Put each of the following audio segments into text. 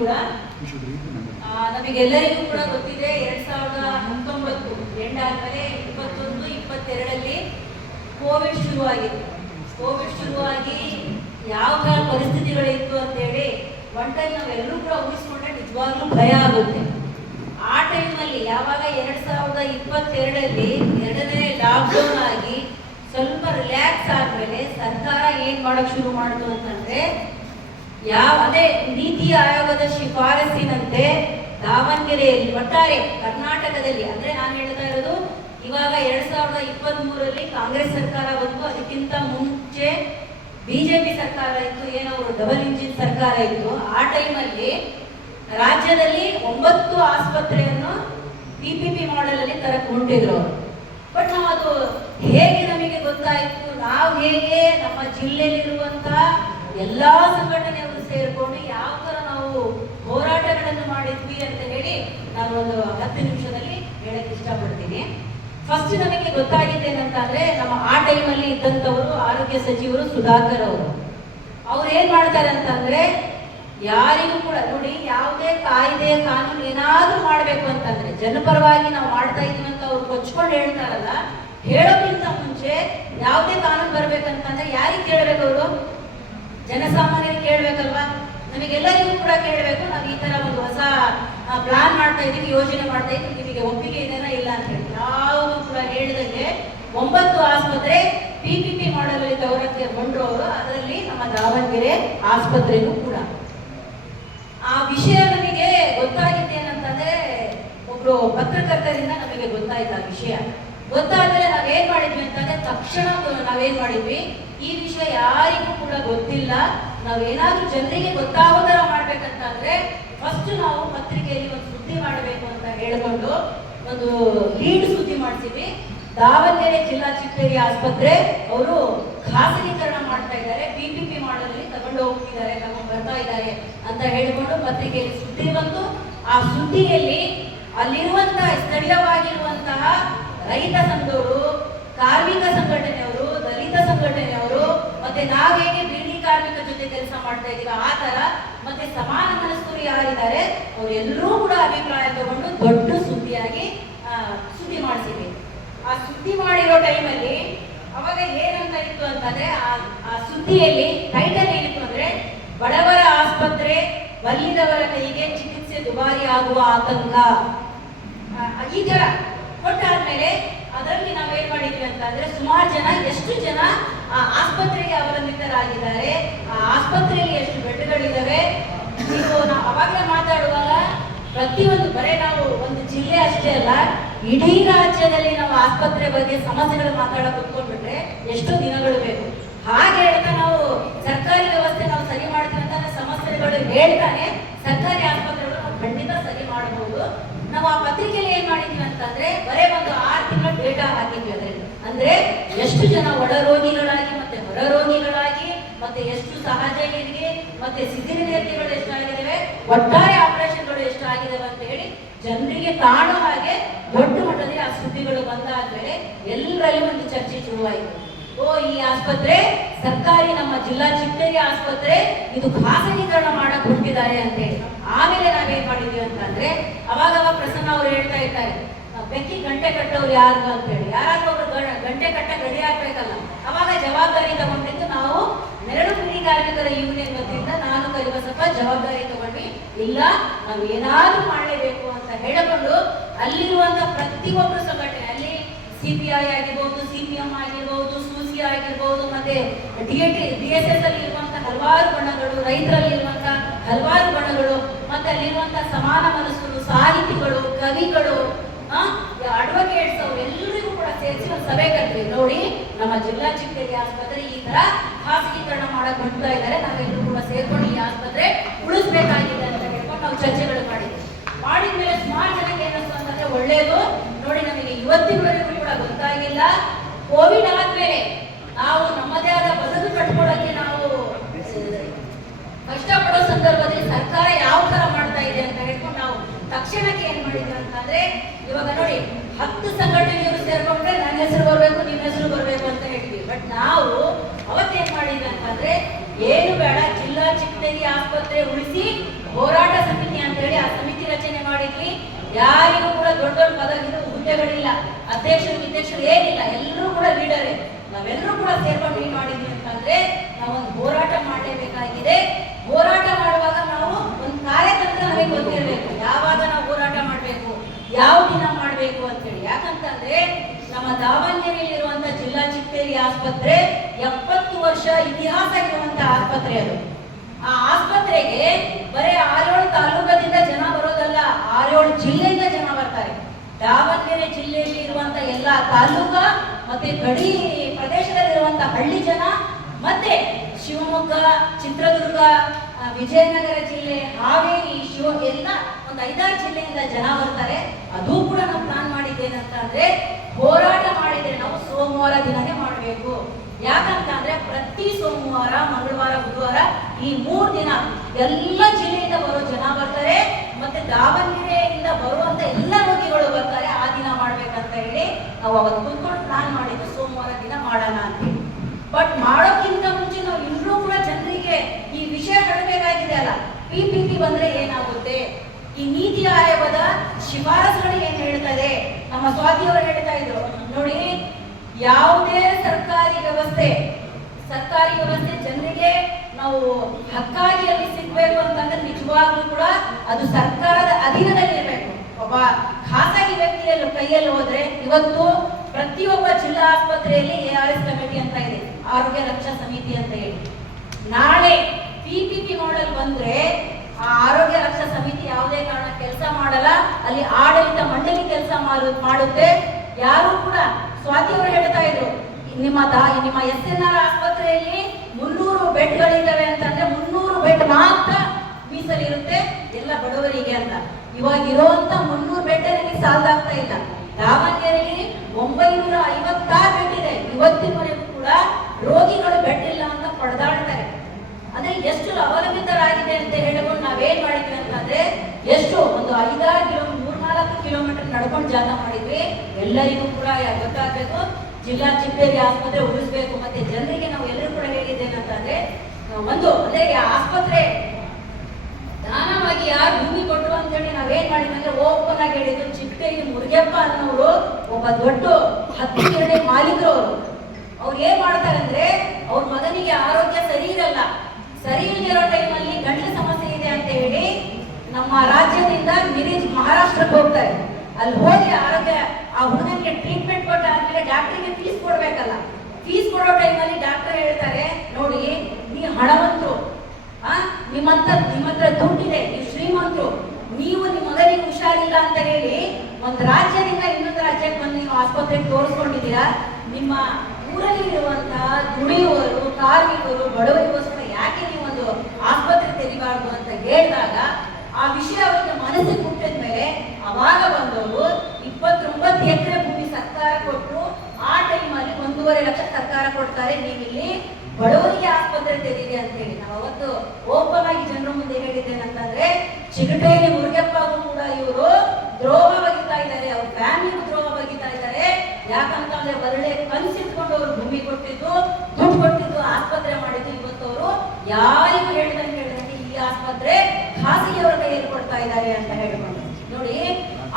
ಕೂಡ ನಮಗೆಲ್ಲರಿಗೂ ಕೂಡ ಗೊತ್ತಿದೆ 2019 ಎಂಡ್ ಆದ್ಮೇಲೆ 21, 22ರಲ್ಲಿ ಕೋವಿಡ್ ಶುರುವಾಗಿ ಯಾವ ಪರಿಸ್ಥಿತಿಗಳಿತ್ತು ಅಂತೇಳಿ ಒನ್ ಟೈಮ್ ನಾವೆಲ್ಲರೂ ಕೂಡ ಊಹಿಸ್ಕೊಂಡ್ರೆ ನಿಜವಾಗ್ಲೂ ಭಯ ಆಗುತ್ತೆ. ಆ ಟೈಮಲ್ಲಿ ಯಾವಾಗ 2022ರಲ್ಲಿ ಎರಡನೇ ಲಾಕ್ಡೌನ್ ಆಗಿ ಸ್ವಲ್ಪ ರಿಲ್ಯಾಕ್ಸ್ ಆದ್ಮೇಲೆ ಸರ್ಕಾರ ಏನ್ ಮಾಡಕ್ ಶುರು ಮಾಡಿತು ಅಂತಂದ್ರೆ ಅದೇ ನೀತಿ ಆಯೋಗದ ಶಿಫಾರಸಿನಂತೆ ದಾವಣಗೆರೆಯಲ್ಲಿ ಒಟ್ಟಾರೆ ಕರ್ನಾಟಕದಲ್ಲಿ ಅಂದ್ರೆ ನಾನು ಹೇಳ್ತಾ ಇರೋದು ಇವಾಗ 2023ರಲ್ಲಿ ಕಾಂಗ್ರೆಸ್ ಸರ್ಕಾರ ಬಂತು, ಅದಕ್ಕಿಂತ ಮುಂಚೆ ಬಿಜೆಪಿ ಸರ್ಕಾರ ಇತ್ತು, ಏನವರು ಡಬಲ್ ಇಂಜಿನ್ ಸರ್ಕಾರ ಇತ್ತು. ಆ ಟೈಮಲ್ಲಿ ರಾಜ್ಯದಲ್ಲಿ 9 ಆಸ್ಪತ್ರೆಯನ್ನು PPP ಮಾಡೆಲ್ ಅಲ್ಲಿ ತರಕ್ ಹೊಂಟಿದ್ರು ಅವರು. ಬಟ್ ನಾವು ಅದು ಹೇಗೆ ನಮಗೆ ಗೊತ್ತಾಯ್ತು, ನಾವು ಹೇಗೆ ನಮ್ಮ ಜಿಲ್ಲೆಯಲ್ಲಿರುವಂತ ಎಲ್ಲಾ ಸಂಘಟನೆಗಳು ಸೇರ್ಕೊಂಡು ಯಾವ ತರ ನಾವು ಹೋರಾಟಗಳನ್ನು ಮಾಡಿದ್ವಿ ಅಂತ ಹೇಳಿ ನಾನು ಒಂದು 10 ನಿಮಿಷದಲ್ಲಿ ಹೇಳಕ್ ಇಷ್ಟಪಡ್ತೀನಿ. ಫಸ್ಟ್ ನಮಗೆ ಗೊತ್ತಾಗಿದ್ದೇನಂತಂದ್ರೆ ನಮ್ಮ ಆ ಟೈಮಲ್ಲಿ ಇದ್ದಂಥವರು ಆರೋಗ್ಯ ಸಚಿವರು ಸುಧಾಕರ್ ಅವ್ರು ಏನ್ ಮಾಡ್ತಾರೆ ಅಂತಂದ್ರೆ ಯಾರಿಗೂ ಕೂಡ ನೋಡಿ ಯಾವುದೇ ಕಾಯ್ದೆ ಕಾನೂನು ಏನಾದ್ರೂ ಮಾಡ್ಬೇಕು ಅಂತಂದ್ರೆ ಜನಪರವಾಗಿ ನಾವು ಮಾಡ್ತಾ ಇದೀವಿ ಅಂತ ಅವ್ರು ಕೊಚ್ಕೊಂಡು ಹೇಳ್ತಾರಲ್ಲ, ಹೇಳೋಕ್ಕಿಂತ ಮುಂಚೆ ಯಾವುದೇ ಕಾನೂನು ಬರ್ಬೇಕಂತಂದ್ರೆ ಯಾರಿಗೆ ಕೇಳಬೇಕು? ಅವರು ಜನಸಾಮಾನ್ಯರಿಗೆ ಕೇಳ್ಬೇಕಲ್ವಾ? ನಮಗೆಲ್ಲರಿಗೂ ಕೂಡ ಕೇಳಬೇಕು. ನಾವು ಈ ತರ ಒಂದು ಹೊಸ ಪ್ಲಾನ್ ಮಾಡ್ತಾ ಇದೀವಿ, ಯೋಜನೆ ಮಾಡ್ತಾ ಇದೀವಿ, ನಿಮಗೆ ಒಪ್ಪಿಗೆ ಇದೆನಾ ಇಲ್ಲ ಅಂತ ಹೇಳಿ ಯಾವುದು ಕೂಡ ಹೇಳಿದಂಗೆ 9 ಆಸ್ಪತ್ರೆ PPP ಮಾಡೆಲ್ ಅಲ್ಲಿ ತಗೊಂಡ್ರು ಅವರು. ಅದರಲ್ಲಿ ನಮ್ಮ ದಾವಣಗೆರೆ ಆಸ್ಪತ್ರೆಗೂ ಕೂಡ ಆ ವಿಷಯ ನಮಗೆ ಗೊತ್ತಾಗಿದ್ದೇನಂತಂದ್ರೆ ಒಬ್ರು ಪತ್ರಕರ್ತರಿಂದ ನಮಗೆ ಗೊತ್ತಾಯ್ತು. ಆ ವಿಷಯ ಗೊತ್ತಾದ್ರೆ ನಾವೇನ್ ಮಾಡಿದ್ವಿ ಅಂತಂದ್ರೆ ತಕ್ಷಣ ನಾವೇನ್ ಮಾಡಿದ್ವಿ, ಈ ವಿಷಯ ಯಾರಿಗೂ ಕೂಡ ಗೊತ್ತಿಲ್ಲ, ನಾವೇನಾದ್ರೂ ಜನರಿಗೆ ಗೊತ್ತಾಗೋ ತರ ಮಾಡ್ಬೇಕಂತಂದ್ರೆ ಫಸ್ಟ್ ನಾವು ಪತ್ರಿಕೆಯಲ್ಲಿ ಒಂದು ಸುದ್ದಿ ಮಾಡಬೇಕು ಅಂತ ಹೇಳ್ಕೊಂಡು ಒಂದು ಲೀಡ್ ಸುದ್ದಿ ಮಾಡಿಸಿದ್ವಿ. ದಾವಣಗೆರೆ ಜಿಲ್ಲಾ ಚಿಟ್ಟೇರಿ ಆಸ್ಪತ್ರೆ ಅವರು ಖಾಸಗೀಕರಣ ಮಾಡ್ತಾ ಇದ್ದಾರೆ, PPP ಮಾಡಲಲ್ಲಿ ತಗೊಂಡು ಹೋಗ್ತಿದ್ದಾರೆ, ತಗೊಂಡು ಬರ್ತಾ ಇದ್ದಾರೆ ಅಂತ ಹೇಳ್ಕೊಂಡು ಪತ್ರಿಕೆಯಲ್ಲಿ ಸುದ್ದಿ ಬಂತು. ಆ ಸುದ್ದಿಯಲ್ಲಿ ಅಲ್ಲಿರುವಂತಹ ಸ್ಥಳೀಯವಾಗಿರುವಂತಹ ರೈತ ಸಂಘದವರು, ಕಾರ್ಮಿಕ ಸಂಘಟನೆಯವರು, ದಲಿತ ಸಂಘಟನೆಯವರು, ಮತ್ತೆ ನಾವು ಹೇಗೆ ಬೀಡಿ ಕಾರ್ಮಿಕ ಜೊತೆ ಕೆಲಸ ಮಾಡ್ತಾ ಇದೀವಿ ಆ ತರ, ಮತ್ತೆ ಸಮಾನ ಮನಸ್ಕರು ಯಾರಿದ್ದಾರೆ ಅವರೆಲ್ಲರೂ ಕೂಡ ಅಭಿಪ್ರಾಯ ತಗೊಂಡು ದೊಡ್ಡ ಸುದ್ದಿಯಾಗಿ ಸುದ್ದಿ ಮಾಡಿಸಿದ್ವಿ. ಆ ಸುದ್ದಿ ಮಾಡಿರೋ ಟೈಮಲ್ಲಿ ಅವಾಗ ಏನಂತ ಇತ್ತು ಅಂತಂದ್ರೆ ಆ ಸುದ್ದಿಯಲ್ಲಿ ಟೈಟಲ್ ಏನಿತ್ತು ಅಂದ್ರೆ ಬಡವರ ಆಸ್ಪತ್ರೆ ಬಲ್ಲಿದವರ ಕೈಗೆ ಚಿಕಿತ್ಸೆ ದುಬಾರಿ ಆಗುವ ಆತಂಕ. ಈ ತರ ಕೊಟ್ಟಾದ್ಮೇಲೆ ಅದರಲ್ಲಿ ನಾವೇನ್ ಮಾಡಿದ್ವಿ ಅಂತಂದ್ರೆ ಸುಮಾರು ಜನ, ಎಷ್ಟು ಜನ ಆ ಆಸ್ಪತ್ರೆಗೆ ಅವಲಂಬಿತರಾಗಿದ್ದಾರೆ, ಆ ಆಸ್ಪತ್ರೆಯಲ್ಲಿ ಎಷ್ಟು ಬೆಡ್ಗಳಿದಾವೆ, ನೀವು ನಾವು ಅವಾಗಲೇ ಮಾತಾಡುವಾಗ ಪ್ರತಿಯೊಂದು ಬರೇ ನಾವು ಒಂದು ಜಿಲ್ಲೆ ಅಷ್ಟೇ ಅಲ್ಲ, ಇಡೀ ರಾಜ್ಯದಲ್ಲಿ ನಾವು ಆಸ್ಪತ್ರೆ ಬಗ್ಗೆ ಸಮಸ್ಯೆಗಳು ಮಾತಾಡೋ ಕುತ್ಕೊಂಡ್ಬಿಟ್ರೆ ಎಷ್ಟು ದಿನಗಳು ಬೇಕು. ಹಾಗೆ ಹೇಳ್ತಾ ನಾವು ಸರ್ಕಾರಿ ವ್ಯವಸ್ಥೆ ನಾವು ಸರಿ ಮಾಡ್ತೀವಿ ಅಂತ ಸಮಸ್ಯೆಗಳು ಹೇಳ್ತಾನೆ ಸರ್ಕಾರಿ ಆಸ್ಪತ್ರೆಗಳು ನಾವು ಖಂಡಿತ ಸರಿ ಮಾಡಬಹುದು. ನಾವು ಆ ಪತ್ರಿಕೆಯಲ್ಲಿ ಏನ್ ಮಾಡಿದ್ವಿ ಅಂತಂದ್ರೆ ಬರೇ ಒಂದು 6 ತಿಂಗಳ ಡೇಟಾ ಹಾಕಿದ್ವಿ. ಅದರಲ್ಲಿ ಅಂದ್ರೆ ಎಷ್ಟು ಜನ ಒಳ ರೋಗಿಗಳಾಗಿ ಮತ್ತೆ ಹೊರ ರೋಗಿಗಳಾಗಿ, ಮತ್ತೆ ಎಷ್ಟು ಸಹಜ ಹೆರಿಗೆ ಮತ್ತೆ ಸಿಸಿರು ಹೆರಿಗೆಗಳು ಎಷ್ಟಾಗಿದ್ದಾವೆ, ಒಟ್ಟಾರೆ ಆಪರೇಷನ್ಗಳು ಎಷ್ಟಾಗಿದ್ದಾವೆ ಅಂತ ಹೇಳಿ ಜನರಿಗೆ ಕಾಣೋ ಹಾಗೆ ದೊಡ್ಡ ಮಟ್ಟದಲ್ಲಿ ಆ ಸುದ್ದಿಗಳು ಬಂದಾದ್ಮೇಲೆ ಎಲ್ಲರಲ್ಲಿ ಒಂದು ಚರ್ಚೆ ಶುರುವಾಯಿತು. ಈ ಆಸ್ಪತ್ರೆ ಸರ್ಕಾರಿ, ನಮ್ಮ ಜಿಲ್ಲಾ ಚಿಟ್ಟೇರಿ ಆಸ್ಪತ್ರೆ ಇದು ಖಾಸಗೀಕರಣ ಮಾಡಕ್ ಹೊರಟಿದ್ದಾರೆ ಅಂತ ಹೇಳಿ. ಆಮೇಲೆ ನಾವೇನ್ ಮಾಡಿದ್ವಿ ಅಂತಂದ್ರೆ ಅವಾಗ ಪ್ರಸನ್ನ ಅವ್ರು ಹೇಳ್ತಾ ಇರ್ತಾರೆ, ಬೆಂಕಿ ಗಂಟೆ ಕಟ್ಟೋರು ಯಾರು ಅಂತ ಹೇಳಿ, ಯಾರಾದ್ರೂ ಒಬ್ರು ಗಂಟೆ ಕಟ್ಟ ಗಡಿ ಹಾಕ್ಬೇಕಲ್ಲ. ಅವಾಗ ಜವಾಬ್ದಾರಿ ತಗೊಂಡಿದ್ದು ನಾವು ನೆರಳು ಬಿಡಿ ಕಾರ್ಮಿಕರ ಯೂನಿಯನ್ ವತಿಯಿಂದ ನಾನು ಕರಿಬಸಪ್ಪ ಜವಾಬ್ದಾರಿ ತಗೊಂಡ್ವಿ. ಇಲ್ಲ, ನಾವು ಏನಾದ್ರೂ ಮಾಡಲೇಬೇಕು ಅಂತ ಹೇಳಿಕೊಂಡು ಅಲ್ಲಿರುವಂತ ಪ್ರತಿಯೊಬ್ಬರು ಸಂಘಟನೆ, ಅಲ್ಲಿ CPI ಆಗಿರ್ಬೋದು, CPM ಆಗಿರ್ಬೋದು, ಸೂಸಿ ಆಗಿರ್ಬೋದು, ಮತ್ತೆ DSS ಅಲ್ಲಿ ಇರುವಂತಹ ಹಲವಾರು ಬಣಗಳು, ರೈತರಲ್ಲಿ ಇರುವಂತಹ ಹಲವಾರು ಬಣಗಳು, ಮತ್ತೆ ಅಲ್ಲಿರುವಂತಹ ಸಮಾನ ಮನಸ್ಕರು, ಸಾಹಿತಿಗಳು, ಕವಿಗಳು, ಅಡ್ವೊಕೇಟ್ಸ್ ಅವರೆಲ್ಲರಿಗೂ ಕೂಡ ಸೇರಿಸಿ ಒಂದು ಸಭೆ ಕರೆದ್ವಿ. ನೋಡಿ, ನಮ್ಮ ಜಿಲ್ಲಾ ಚಿಟ್ಟೇರಿ ಆಸ್ಪತ್ರೆ ಈ ತರ ಖಾಸಗೀಕರಣ ಮಾಡಕ್ ಹೊಂದ್ತಾ ಇದ್ದಾರೆ, ನಾವೆಲ್ಲರೂ ಕೂಡ ಸೇರ್ಕೊಂಡು ಈ ಆಸ್ಪತ್ರೆ ಉಳಿಸ್ಬೇಕಾಗಿದೆ ಅಂತ ಹೇಳ್ಕೊಂಡು ನಾವು ಚರ್ಚೆಗಳು ಮಾಡಿದ್ಮೇಲೆ ಸುಮಾರು ಜನಕ್ಕೆ ಏನಿಸ್ತು ಅಂತಂದ್ರೆ ಒಳ್ಳೇದು. ನೋಡಿ, ನಮಗೆ ಇವತ್ತಿನವರೆಗೂ ಕೂಡ ಗೊತ್ತಾಗಿಲ್ಲ, ಕೋವಿಡ್ ಆದ್ಮೇಲೆ ನಾವು ನಮ್ಮದೇ ಆದ ಬದುಕು ಕಟ್ಕೊಳ್ಳೋಕೆ ನಾವು ಕಷ್ಟಪಡೋ ಸಂದರ್ಭದಲ್ಲಿ ಸರ್ಕಾರ ಯಾವ ತರ ಮಾಡ್ತಾ ಇದೆ ಅಂತ ಹೇಳ್ಕೊಂಡು ನಾವು ತಕ್ಷಣಕ್ಕೆ ಏನ್ ಮಾಡಿದ್ವಿ ಅಂತಂದ್ರೆ, ಇವಾಗ ನೋಡಿ 10 ಸಂಘಟನೆಯವರು ಸೇರ್ಕೊಂಡ್ರೆ ನನ್ನ ಹೆಸರು ಬರ್ಬೇಕು, ನಿಮ್ಮ ಹೆಸರು ಬರ್ಬೇಕು ಅಂತ ಹೇಳ್ತೀವಿ. ಬಟ್ ನಾವು ಅವತ್ತೇನ್ ಮಾಡಿದ್ವಿ ಅಂತಂದ್ರೆ, ಏನು ಬೇಡ, ಜಿಲ್ಲಾ ಚಿಟ್ಟೇರಿ ಆಸ್ಪತ್ರೆ ಉಳಿಸಿ ಹೋರಾಟ ಯಾರಿಗೂ ಕೂಡ ದೊಡ್ಡ ದೊಡ್ಡ ಪದವಿಗಳು ಹುದ್ದೆಗಳಿಲ್ಲ, ಅಧ್ಯಕ್ಷರು ಏನಿಲ್ಲ, ಎಲ್ಲರೂ ಕೂಡ ಲೀಡರೇ. ನಾವೆಲ್ಲರೂ ಕೂಡ ಸೇರ್ಕೊಂಡು ಏನ್ ಮಾಡಿದ್ವಿ ಅಂತಂದ್ರೆ ನಾವೊಂದು ಹೋರಾಟ ಮಾಡಲೇಬೇಕಾಗಿದೆ. ಹೋರಾಟ ಮಾಡುವಾಗ ನಾವು ಒಂದು ಕಾರ್ಯತಂತ್ರ ನಮಗೆ ಗೊತ್ತಿರಬೇಕು, ಯಾವಾಗ ನಾವು ಹೋರಾಟ ಮಾಡಬೇಕು, ಯಾವ ದಿನ ಮಾಡಬೇಕು ಅಂತೇಳಿ. ಯಾಕಂತಂದ್ರೆ ನಮ್ಮ ದಾವಣಗೆರೆಯಲ್ಲಿರುವಂತ ಜಿಲ್ಲಾ ಚಿಕ್ಕೇರಿ ಆಸ್ಪತ್ರೆ 70 ವರ್ಷ ಇತಿಹಾಸ ಇರುವಂತ ಆಸ್ಪತ್ರೆ ಅದು. ಆ ಆಸ್ಪತ್ರೆಗೆ ಬರೀ 6-7 ತಾಲೂಕದಿಂದ ಜನ ಬರೋದಲ್ಲ, 6-7 ಜಿಲ್ಲೆಯಿಂದ ಜನ ಬರ್ತಾರೆ. ದಾವಣಗೆರೆ ಜಿಲ್ಲೆಯಲ್ಲಿ ಇರುವಂತ ಎಲ್ಲಾ ತಾಲೂಕ ಮತ್ತೆ ಗಡಿ ಪ್ರದೇಶದಲ್ಲಿರುವಂತ ಹಳ್ಳಿ ಜನ, ಮತ್ತೆ ಶಿವಮೊಗ್ಗ, ಚಿತ್ರದುರ್ಗ, ವಿಜಯನಗರ ಜಿಲ್ಲೆ, ಹಾವೇರಿ, ಎಲ್ಲ ಒಂದು 5-6 ಜಿಲ್ಲೆಯಿಂದ ಜನ ಬರ್ತಾರೆ. ಅದು ಕೂಡ ನಾವು ಪ್ಲಾನ್ ಮಾಡಿದ್ದೇನಂತಂದ್ರೆ ಹೋರಾಟ ಮಾಡಿದ್ರೆ ನಾವು ಸೋಮವಾರ ದಿನನೇ ಮಾಡಬೇಕು. ಯಾಕಂತಂದ್ರೆ ಪ್ರತಿ ಸೋಮವಾರ, ಮಂಗಳವಾರ, ಬುಧವಾರ ಈ 3 ದಿನ ಎಲ್ಲ ಜಿಲ್ಲೆಯಿಂದ ಬರೋ ಜನ ಬರ್ತಾರೆ, ಮತ್ತೆ ದಾವಣಗೆರೆಯಿಂದ ಬರುವಂತ ಎಲ್ಲ ರೋಗಿಗಳು ಬರ್ತಾರೆ. ಆ ದಿನ ಮಾಡ್ಬೇಕಂತ ಹೇಳಿ ನಾವು ಅವತ್ತು ಕುತ್ಕೊಂಡು ಪ್ಲಾನ್ ಮಾಡಿದ್ದು ಸೋಮವಾರ ದಿನ ಮಾಡೋಣ ಅಂತ ಹೇಳಿ. ಬಟ್ ಮಾಡೋಕ್ಕಿಂತ ಮುಂಚೆ ನಾವು ಇನ್ನೂ ಕೂಡ ಜನರಿಗೆ ಈ ವಿಷಯ ಹೇಳಬೇಕಾಗಿದೆ ಅಲ್ಲ, PPP ಬಂದ್ರೆ ಏನಾಗುತ್ತೆ, ಈ ನೀತಿ ಆಯೋಗದ ಶಿಫಾರಸುಗಳು ಏನ್ ಹೇಳ್ತದೆ. ನಮ್ಮ ಸ್ವಾತಿ ಅವರು ಹೇಳ್ತಾ ಇದ್ರು ನೋಡಿ, ಯಾವುದೇ ಸರ್ಕಾರಿ ವ್ಯವಸ್ಥೆ ಜನರಿಗೆ ನಾವು ಹಕ್ಕಾಗಿ ಅಲ್ಲಿ ಸಿಗ್ಬೇಕು ಅಂತಂದ್ರೆ ನಿಜವಾಗ್ಲೂ ಕೂಡ ಅದು ಸರ್ಕಾರದ ಅಧೀನದಲ್ಲಿ ಇರಬೇಕು. ಒಬ್ಬ ಖಾಸಗಿ ವ್ಯಕ್ತಿಯಲ್ಲಿ ಕೈಯಲ್ಲಿ ಹೋದ್ರೆ, ಇವತ್ತು ಪ್ರತಿಯೊಬ್ಬ ಜಿಲ್ಲಾ ಆಸ್ಪತ್ರೆಯಲ್ಲಿ ARS ಕಮಿಟಿ ಅಂತ ಇದೆ, ಆರೋಗ್ಯ ರಕ್ಷಾ ಸಮಿತಿ ಅಂತ ಹೇಳಿ. ನಾಳೆ PPP ಮಾಡೆಲ್ ಬಂದ್ರೆ ಆ ಆರೋಗ್ಯ ರಕ್ಷಾ ಸಮಿತಿ ಯಾವುದೇ ಕಾರಣ ಕೆಲಸ ಮಾಡಲ್ಲ, ಅಲ್ಲಿ ಆಡಳಿತ ಮಂಡಳಿ ಕೆಲಸ ಮಾಡುತ್ತೆ. ಯಾರು ಕೂಡ ಸ್ವಾತಿ ಅವರು ಹೇಳ್ತಾ ಇದ್ರು, ನಿಮ್ಮ SNR ಆಸ್ಪತ್ರೆಯಲ್ಲಿ 300 ಬೆಡ್ಗಳಿದ್ದಾವೆ ಅಂತಂದ್ರೆ 300 ಬೆಡ್ ಮಾತ್ರ ಮೀಸಲಿರುತ್ತೆ ಎಲ್ಲ ಬಡವರಿಗೆ ಅಂತ. ಇವಾಗ ಇರುವಂತ 300 ಬೆಡ್ ನನಗೆ ಸಾಲದಾಗ್ತಾ ಇಲ್ಲ. ದಾವಣಗೆರೆಯಲ್ಲಿ 956 ಬೆಡ್ ಇದೆ. ಇವತ್ತಿನವರೆಗೂ ಕೂಡ ರೋಗಿಗಳು ಬೆಡ್ ಇಲ್ಲ ಅಂತ ಪಡೆದಾಡ್ತಾರೆ. ಅಂದ್ರೆ ಎಷ್ಟು ಅವಲಂಬಿತರಾಗಿದೆ ಅಂತ ಹೇಳಿಕೊಂಡು ನಾವೇನ್ ಮಾಡಿದ್ವಿ ಅಂತಂದ್ರೆ, ಎಷ್ಟು ಒಂದು 3-4 ಕಿಲೋಮೀಟರ್ ನಡ್ಕೊಂಡು ಜಾಥಾ ಮಾಡಿದ್ವಿ. ಎಲ್ಲರಿಗೂ ಕೂಡ ಗೊತ್ತಾಗಬೇಕು, ಜಿಲ್ಲಾ ಚಿಕ್ಕೇರಿ ಆಸ್ಪತ್ರೆ ಉಳಿಸ್ಬೇಕು. ಮತ್ತೆ ಜನರಿಗೆ ನಾವು ಎಲ್ಲರೂ ಕೂಡ ಹೇಳಿದ್ದೇನಂತಂದ್ರೆ, ಅಂದ್ರೆ ಆಸ್ಪತ್ರೆ ದಾನವಾಗಿ ಯಾರು ಭೂಮಿ ಕೊಟ್ಟರು ಅಂತ ಹೇಳಿ ನಾವೇನ್ ಮಾಡಿದ್ವಿ ಅಂದ್ರೆ ಓಪನ್ ಆಗಿ ಹೇಳಿದ್ರು. ಚಿಕ್ಕೇರಿ ಮುರುಗಪ್ಪ ಅನ್ನೋರು ಒಬ್ಬ ದೊಡ್ಡ 10 ಗಿರಣಿ ಮಾಲೀಕರು. ಅವ್ರು ಏನ್ ಮಾಡ್ತಾರೆ ಅಂದ್ರೆ, ಅವ್ರ ಮಗನಿಗೆ ಆರೋಗ್ಯ ಸರಿ ಇಲ್ದಿರೋ ಟೈಮಲ್ಲಿ ಗಂಟ್ಲು ಸಮಸ್ಯೆ ಇದೆ ಅಂತ ಹೇಳಿ ನಮ್ಮ ರಾಜ್ಯದಿಂದ ಮಹಾರಾಷ್ಟ್ರಕ್ಕೆ ಹೋಗ್ತಾರೆ. ಅಲ್ಲಿ ಹೋಗಿ ಆ ಹುಡುಗನಿಗೆ ಟ್ರೀಟ್ಮೆಂಟ್ ಕೊಟ್ಟಾದ್ಮೇಲೆ ಡಾಕ್ಟರ್ಗೆ ಫೀಸ್ ಕೊಡ್ಬೇಕಲ್ಲ. ಫೀಸ್ ಕೊಡೋ ಟೈಮಲ್ಲಿ ಡಾಕ್ಟರ್ ಹೇಳ್ತಾರೆ, ನೋಡಿ ನೀವು ಹಣವಂತರು, ನಿಮ್ಮ ಹತ್ರ ದುಡ್ಡಿದೆ, ನೀವು ಶ್ರೀಮಂತರು, ನೀವು ನಿಮ್ಮ ಮಗನಿಗೆ ಹುಷಾರಿಲ್ಲ ಅಂತ ಹೇಳಿ ಒಂದು ರಾಜ್ಯದಿಂದ ಇನ್ನೊಂದು ರಾಜ್ಯಕ್ಕೆ ಬಂದು ನೀವು ಆಸ್ಪತ್ರೆಗೆ ತೋರಿಸ್ಕೊಂಡಿದ್ದೀರಾ. ನಿಮ್ಮ ಊರಲ್ಲಿ ಇರುವಂತಹ ದುಡಿಯುವವರು, ಕಾರ್ಮಿಕರು, ಬಡವರಿಗೋಸ್ಕರ ಯಾಕೆ ನೀವು ಒಂದು ಆಸ್ಪತ್ರೆ ತೆರಿಬಾರ್ದು ಅಂತ ಹೇಳಿದಾಗ ಆ ವಿಷಯ ಅವರಿಗೆ ಮನಸ್ಸಿಗೆ ಮುಟ್ಟಿದ ಮೇಲೆ ಅವಾಗ ಬಂದವರು 29 ಎಕರೆ ಭೂಮಿ ಸರ್ಕಾರ ಕೊಟ್ಟರು. ಆ ಟೈಮಲ್ಲಿ 1.5 ಲಕ್ಷ ಸರ್ಕಾರ ಕೊಡ್ತಾರೆ, ನೀವಿಲ್ಲಿ ಬಡವರಿಗೆ ಆಸ್ಪತ್ರೆ ತೆರೀರಿ ಅಂತ ಹೇಳಿ. ನಾವು ಅವತ್ತು ಓಪನ್ ಆಗಿ ಜನರ ಮುಂದೆ ಹೇಳಿದ್ದೇನಂತಂದ್ರೆ, ಚಿಗಟೇರಿ ಮುರುಗಪ್ಪಗೂ ಕೂಡ ಇವರು ದ್ರೋಹ ಬಗಿತಾ ಇದ್ದಾರೆ, ಅವ್ರ ಫ್ಯಾಮಿಲಿಗೂ ದ್ರೋಹ ಬಗಿತಾ ಇದ್ದಾರೆ. ಯಾಕಂತಂದ್ರೆ ಒಳ್ಳೆ ಕನ್ಸಿಟ್ಕೊಂಡು ಅವರು ಭೂಮಿ ಕೊಟ್ಟಿದ್ದು, ದುಡ್ಡು ಕೊಟ್ಟಿದ್ದು, ಆಸ್ಪತ್ರೆ ಮಾಡಿದ್ದು. ಇವತ್ತು ಅವರು ಯಾರಿಗೂ ಹೇಳಿದಂಗೆ ಈ ಆಸ್ಪತ್ರೆ ಖಾಸಗಿಯವರ ಕೈಯಲ್ಲಿ ಕೊಡ್ತಾ ಇದ್ದಾರೆ ಅಂತ ಹೇಳ್ಕೊಂಡು ನೋಡಿ.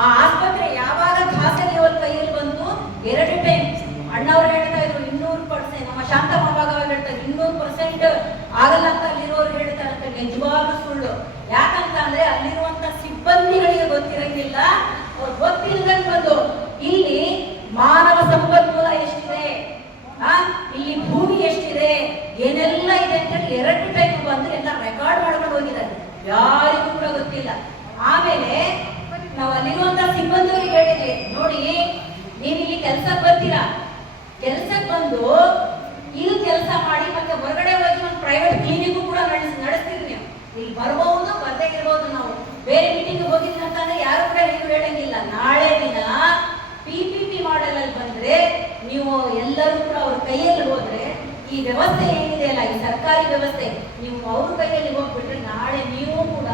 ಆ ಆಸ್ಪತ್ರೆ ಯಾವಾಗ ಖಾಸಗಿಯವರ ಕೈಯಲ್ಲಿ ಬಂತು, 2 ಟೈಮ್ ಅಣ್ಣವ್ರು ಹೇಳ್ತಾ ಇದ್ರು 200%, ನಮ್ಮ ಶಾಂತಮ್ಮ ಭಾಗವಾಗಿ ಹೇಳ್ತಾರೆ 200% ಆಗಲ್ಲ ಅಂತ ಅಲ್ಲಿರೋರು ಹೇಳ್ತಾರೆ. ನಿಜವಾಗ್ಲೂ ಸುಳ್ಳು. ಯಾಕಂತ ಅಂದ್ರೆ ಅಲ್ಲಿರುವಂತ ಸಿಬ್ಬಂದಿಗಳಿಗೆ ಗೊತ್ತಿರಂಗಿಲ್ಲ, ಅವ್ರು ಗೊತ್ತಿಲ್ಲದಂಗೆ ಬಂದು ಇಲ್ಲಿ ಮಾನವ ಸಂಪನ್ಮೂಲ ಎಷ್ಟಿದೆ, ಇಲ್ಲಿ ಭೂಮಿ ಎಷ್ಟಿದೆ, ಏನೆಲ್ಲ ಇದೆ ಅಂತ ಹೇಳಿ 2 ಟೈಮ್ ಬಂದು ಎಲ್ಲ ರೆಕಾರ್ಡ್ ಮಾಡ್ಕೊಂಡು ಹೋಗಿದ್ದಾರೆ. ಯಾರಿಗೂ ಕೂಡ ಗೊತ್ತಿಲ್ಲ. ಆಮೇಲೆ ನಾವು ಅಲ್ಲಿರುವಂತ ಸಿಬ್ಬಂದಿಯವರಿಗೆ ಹೇಳಿದ್ವಿ, ನೋಡಿ ನೀವು ಇಲ್ಲಿ ಕೆಲ್ಸಕ್ಕೆ ಬರ್ತೀರಾ, ಕೆಲ್ಸಕ್ಕೆ ಬಂದು ಇಲ್ಲಿ ಕೆಲಸ ಮಾಡಿ ಮತ್ತೆ ಹೊರಗಡೆ ಹೋಗಿ ಒಂದು ಪ್ರೈವೇಟ್ ಕ್ಲಿನಿಕ್ ಕೂಡ ನಡೆಸ್ತೀರಿ. ನೀವು ಇಲ್ಲಿ ಬರ್ಬಹುದು, ಬರ್ದೇ ಇರ್ಬೋದು. ನಾವು ಬೇರೆ ಮೀಟಿಂಗ್ ಹೋಗಿದ್ವಿ ಅಂತಂದ್ರೆ ಯಾರು ಕೂಡ ಏನು ಹೇಳಂಗಿಲ್ಲ. ನಾಳೆ ದಿನ PPP ಮಾಡೆಲ್ ಅಲ್ಲಿ ಬಂದ್ರೆ ನೀವು ಎಲ್ಲರೂ ಕೂಡ ಅವ್ರ ಕೈಯಲ್ಲಿ ಹೋದ್ರೆ, ಈ ವ್ಯವಸ್ಥೆ ಏನಿದೆ ಅಲ್ಲ, ಈ ಸರ್ಕಾರಿ ವ್ಯವಸ್ಥೆ, ನೀವು ಅವ್ರ ಕೈಯಲ್ಲಿ ಹೋಗ್ಬಿಟ್ರೆ ನಾಳೆ ನೀವು ಕೂಡ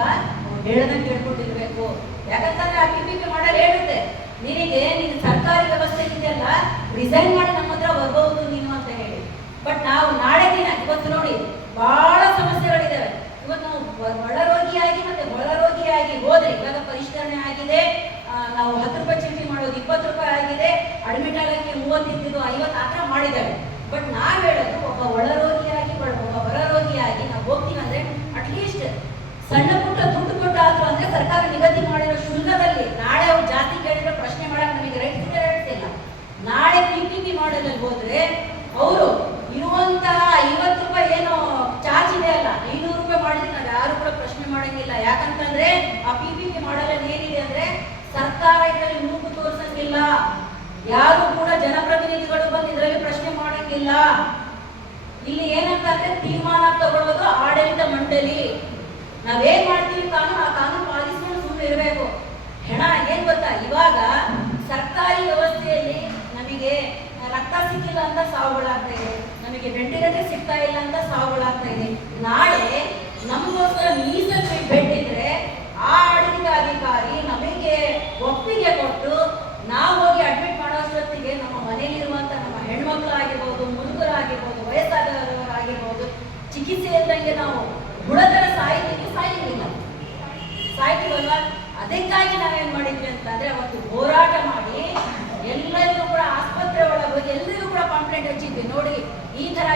ಹೇಳ್ದಂಗೆ ಕೇಳ್ಕೊಂಡಿರ್ಬೇಕು. ಯಾಕಂತಂದ್ರೆ ಆ PPP ಮಾಡೆಲ್ ಹೇಳುತ್ತೆ, ನಿನಗೆ ನೀನು ಸರ್ಕಾರಿ ವ್ಯವಸ್ಥೆ ಇದೆಯಲ್ಲ, ರಿಸೈನ್ ಮಾಡಿ ನಮ್ಮ ಹತ್ರ ಬರ್ಬಹುದು ನೀನು ಅಂತ ಹೇಳಿ. ಬಟ್ ನಾವು ನಾಳೆ ದಿನ ಇವತ್ತು ನೋಡಿ ಬಹಳ ಸಮಸ್ಯೆಗಳಿದ್ದಾವೆ. ಇವತ್ತು ನಾವು ಒಳರೋಗಿಯಾಗಿ ಮತ್ತೆ ಒಳರೋಗಿಯಾಗಿ ಹೋದ್ರೆ, ಇವಾಗ ಪರಿಷ್ಕರಣೆ ಆಗಿದೆ, ನಾವು 10 ರೂಪಾಯಿ ಚೀಟಿ ಮಾಡೋದು 20 ರೂಪಾಯಿ ಆಗಿದೆ, ಅಡ್ಮಿಟ್ ಆಗಕ್ಕೆ 30 ಇದ್ದಿದ್ದು 50 ಆ ಥರ ಮಾಡಿದ್ದೇವೆ. ಬಟ್ ನಾವು ಹೇಳೋದು ಒಬ್ಬ ಒಳರೋಗಿಯಾಗಿ ಒಬ್ಬ ಹೊರರೋಗಿಯಾಗಿ ನಾವು ಹೋಗ್ತೀವಿ ಅಂದ್ರೆ ಅಟ್ಲೀಸ್ಟ್ ಸಣ್ಣ ಪುಟ್ಟ ದುಡ್ಡು ಕೊಟ್ಟಾದ್ರು ಅಂದ್ರೆ ಸರ್ಕಾರ ನಿಗದಿ ಮಾಡಿರೋ ಶುಲ್ಕದಲ್ಲಿ ನಾಳೆ ಅವ್ರು ಜಾಸ್ತಿ ಕೇಳಿದ್ರೆ ಪ್ರಶ್ನೆ ಮಾಡಕ್ ನಮಗೆ ರೈಟ್ಸ್ ಇಲ್ಲ. ನಾಳೆ PPP ಮಾಡಲಲ್ಲಿ ಹೋದ್ರೆ ಅವರು ಇರುವಂತಹ 50 ರೂಪಾಯಿ ಏನೋ ಚಾರ್ಜ್ ಇದೆ ಅಲ್ಲ, 500 ರೂಪಾಯಿ ಮಾಡಿದ್ರೆ ನಾವು ಯಾರು ಕೂಡ ಪ್ರಶ್ನೆ ಮಾಡಂಗಿಲ್ಲ. ಯಾಕಂತಂದ್ರೆ ಆ PPP ಮಾಡಲಲ್ಲಿ ಏನಿದೆ ಅಂದ್ರೆ ಸರ್ಕಾರ ಇದರಲ್ಲಿ ಮೂಗು ತೋರಿಸಂಗಿಲ್ಲ, ಯಾರು ಕೂಡ ಜನಪ್ರತಿನಿಧಿಗಳು ಬಂದು ಇದರಲ್ಲಿ ಪ್ರಶ್ನೆ ಮಾಡಂಗಿಲ್ಲ. ಇಲ್ಲಿ ಏನಂತಂದ್ರೆ ತೀರ್ಮಾನ ತಗೊಳ್ಳೋದು ಆಡಳಿತ ಮಂಡಳಿ. ನಾವೇನ್ ಮಾಡ್ತೀವಿ ಕಾನೂನು, ಆ ಕಾನೂನು ಪಾಲಿಸ್ಕೊಂಡು ಸುಮ್ಮನೆ ಇರಬೇಕು. ಹೆಣ ಏನ್ ಗೊತ್ತಾ, ಇವಾಗ ಸರ್ಕಾರಿ ವ್ಯವಸ್ಥೆಯಲ್ಲಿ ನಮಗೆ ರಕ್ತ ಸಿಕ್ಕಿಲ್ಲ ಅಂತ ಸಾವುಗಳಾಗ್ತಾ ಇದೆ, ನಮಗೆ ವೆಂಟಿಲೇಟರ್ ಸಿಗ್ತಾ ಇಲ್ಲ ಅಂತ ಸಾವುಗಳಾಗ್ತಾ ಇದೆ. ನಾಳೆ ನಮಗೋಸ್ಕರ ಮೀಸಲು ಬೆಡ್ ಇದ್ರೆ ಆ ಆಡಳಿತ ಅಧಿಕಾರಿ ನಮಗೆ ಒಪ್ಪಿಗೆ ಕೊಟ್ಟು ನಾವು ಹೋಗಿ ಅಡ್ಮಿಟ್ ಮಾಡೋಷ್ಟೊತ್ತಿಗೆ ನಮ್ಮ ಮನೆಯಲ್ಲಿರುವಂತ ನಮ್ಮ ಹೆಣ್ಮಕ್ಳಾಗಿರ್ಬೋದು, ಮುದುಕರಾಗಿರ್ಬೋದು, ವಯಸ್ಸಾದವರಾಗಿರ್ಬೋದು, ಚಿಕಿತ್ಸೆ ಇದ್ದಂಗೆ ನಾವು ಹುಳತರ ಸಾಯ್ತೀವಲ್ವ. ಅದಕ್ಕಾಗಿ ನಾವೇನ್ ಮಾಡಿದ್ವಿ ಅಂತಂದ್ರೆ ಅವತ್ತು ಹೋರಾಟ ಮಾಡಿ ಎಲ್ಲರಿಗೂ ಕೂಡ ಆಸ್ಪತ್ರೆ ಒಳಗೆ ಹೋಗಿ ಎಲ್ಲರಿಗೂ ಕೂಡ ಪಾಂಪ್ಲೆಂಟ್ ಹಚ್ಚಿದ್ವಿ. ನೋಡಿ ಈ ತರ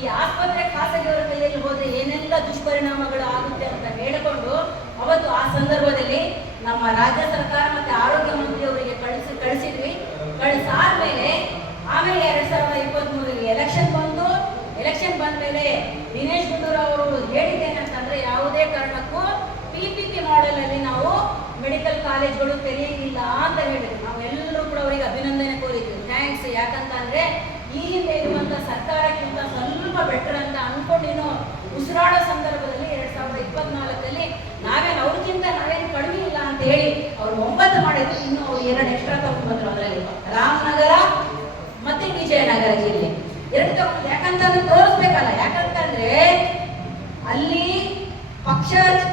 ಈ ಆಸ್ಪತ್ರೆ ಖಾಸಗಿಯವರ ಕೈಯಲ್ಲಿ ಹೋದ್ರೆ ಏನೆಲ್ಲ ದುಷ್ಪರಿಣಾಮಗಳು ಆಗುತ್ತೆ ಅಂತ ಹೇಳಿಕೊಂಡು ಅವತ್ತು ಆ ಸಂದರ್ಭದಲ್ಲಿ ನಮ್ಮ ರಾಜ್ಯ ಸರ್ಕಾರ ಮತ್ತೆ ಆರೋಗ್ಯ ಮಂತ್ರಿ ಅವರಿಗೆ ಕಳಿಸಿದ್ವಿ. ಕಳಿಸಾದ್ಮೇಲೆ ಆಮೇಲೆ 2023 ಎಲೆಕ್ಷನ್ ಬಂದು, ಎಲೆಕ್ಷನ್ ಬಂದ ಮೇಲೆ ದಿನೇಶ್ ಗುಂಡೂರಾವ್ ಅವರು ಹೇಳಿದ್ದೇನಂತಂದ್ರೆ ಯಾವುದೇ ಕಾರಣಕ್ಕೂ PPP ಮಾಡೆಲ್ ಅಲ್ಲಿ ನಾವು ಮೆಡಿಕಲ್ ಕಾಲೇಜ್ಗಳು ತೆರೆಯಂಗಿಲ್ಲ ಅಂತ ಹೇಳಿದ್ರು. ನಾವೆಲ್ಲರೂ ಕೂಡ ಅವರಿಗೆ ಅಭಿನಂದನೆ ಕೋರಿದ್ವಿ, ಥ್ಯಾಂಕ್ಸ್. ಯಾಕಂತಂದ್ರೆ ಈ ಹಿಂದೆ ಇರುವಂತ ಸರ್ಕಾರಕ್ಕಿಂತ ಸ್ವಲ್ಪ ಬೆಟರ್ ಅಂತ ಅನ್ಕೊಂಡಿನೋ ಉಸಿರಾಡೋ ಸಂದರ್ಭದಲ್ಲಿ 2024 ಅವ್ರಿಗಿಂತ ನಾವೇನು ಕಡಿಮೆ ಇಲ್ಲ ಅಂತ ಹೇಳಿ ಅವ್ರು 9 ಮಾಡಿದ್ರು. ಇನ್ನು ಅವ್ರು 2 ಎಕ್ಸ್ಟ್ರಾ ತಗೊಂಡ್ಬಂದ್ರು. ಅದರಲ್ಲಿ ರಾಮನಗರ ಮತ್ತೆ ವಿಜಯನಗರ ಜಿಲ್ಲೆ 2 ತಗೊಂಡು. ಯಾಕಂತಂದ್ರೆ ತೋರಿಸ್ಬೇಕಲ್ಲ, ಯಾಕಂತಂದ್ರೆ ಅಲ್ಲಿ ಪಕ್ಷ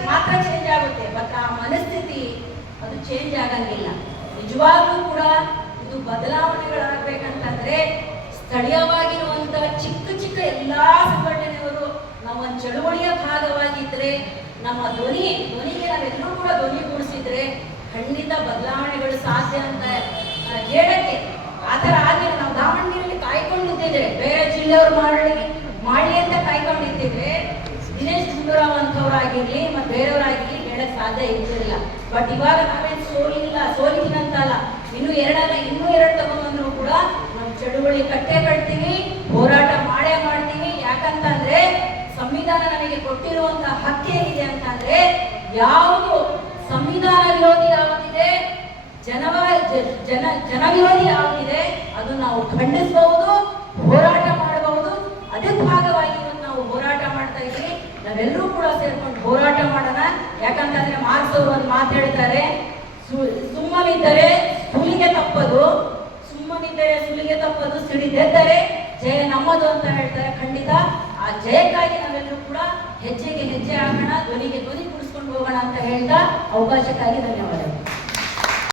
ಮಾತ್ರ ಚೇಂಜ್ ಆಗುತ್ತೆ, ಬಟ್ ಆ ಮನಸ್ಥಿತಿ ಅದು ಚೇಂಜ್ ಆಗಂಗಿಲ್ಲ. ನಿಜವಾಗ್ಲೂ ಕೂಡ ಇದು ಬದಲಾವಣೆಗಳಾಗಬೇಕಂತಂದ್ರೆ ಸ್ಥಳೀಯವಾಗಿರುವಂತ ಚಿಕ್ಕ ಚಿಕ್ಕ ಎಲ್ಲಾ ಸಂಘಟನೆಯವರು ನಾವೊಂದು ಚಳುವಳಿಯ ಭಾಗವಾಗಿದ್ರೆ, ನಮ್ಮ ಧ್ವನಿಗೆ ನಾವೆಲ್ಲರೂ ಕೂಡ ಧ್ವನಿಗೂಡಿಸಿದ್ರೆ ಖಂಡಿತ ಬದಲಾವಣೆಗಳು ಸಾಧ್ಯ ಅಂತ ಹೇಳಕ್ಕೆ. ಆತರ ಆಗಿಲ್ಲ. ನಾವು ದಾವಣಗೆರೆಯಲ್ಲಿ ಕಾಯ್ಕೊಂಡಿದ್ದಿದ್ರೆ ಬೇರೆ ಜಿಲ್ಲೆಯವರು ಮಾಡಲಿ ಅಂತ ಕಾಯ್ಕೊಂಡಿದ್ದಿದ್ರೆ ದಿನೇಶ್ ಗುಂಡೂರಾವ್ ಅಂತವ್ರಾಗಿರ್ಲಿ ಮತ್ತೆ ಬೇರೆಯವರಾಗಿರ್ಲಿ ಹೇಳಕ್ ಸಾಧ್ಯ ಇರ್ತಿರಲಿಲ್ಲ. ಬಟ್ ಇವಾಗ ನಾವೇನು ಸೋಲಿನಂತಲ್ಲ, ಇನ್ನೂ 2 ತಗೊಂಡ್ಬಂದ್ರು ಕೂಡ ನಾವು ಚಳುವಳಿ ಕಟ್ತೀವಿ, ಹೋರಾಟ ಮಾಡೇ ಮಾಡ್ತೀವಿ. ಯಾಕಂತಂದ್ರೆ ಸಂವಿಧಾನ ನಮಗೆ ಕೊಟ್ಟಿರುವಂತಹ ಹಕ್ಕೇನಿದೆ ಅಂತಂದ್ರೆ ಯಾವುದು ಸಂವಿಧಾನ ವಿರೋಧಿ ಯಾವುದಿದೆ, ಜನ ವಿರೋಧಿ ಯಾವುದಿದೆ ಅದು ನಾವು ಖಂಡಿಸಬಹುದು, ಹೋರಾಟ ಮಾಡಬಹುದು. ಅದಕ್ಕೆ ಭಾಗವಾಗಿ ನಾವು ಹೋರಾಟ ಮಾಡ್ತಾ ಇದ್ದೀವಿ. ನಾವೆಲ್ಲರೂ ಕೂಡ ಸೇರ್ಕೊಂಡು ಹೋರಾಟ ಮಾಡೋಣ. ಯಾಕಂತಂದ್ರೆ ಮಾರ್ಕ್ಸ್ ಅವರು ಒಂದು ಮಾತು ಹೇಳ್ತಾರೆ, ಸುಮ್ಮನಿದ್ದರೆ ಸುಲಿಗೆ ತಪ್ಪದು, ಸಿಡಿದೆದ್ದರೆ ಜಯ ನಮ್ಮದು ಅಂತ ಹೇಳ್ತಾರೆ. ಖಂಡಿತ ಆ ಜಯಕ್ಕಾಗಿ ನಾವೆಲ್ಲರೂ ಕೂಡ ಹೆಜ್ಜೆಗೆ ಹೆಜ್ಜೆ ಹಾಕೋಣ, ಧ್ವನಿಗೆ ಧ್ವನಿ ಕೂಡಿಸ್ಕೊಂಡು ಹೋಗೋಣ ಅಂತ ಹೇಳ್ತಾ ಅವಕಾಶಕ್ಕಾಗಿ ಧನ್ಯವಾದಗಳು.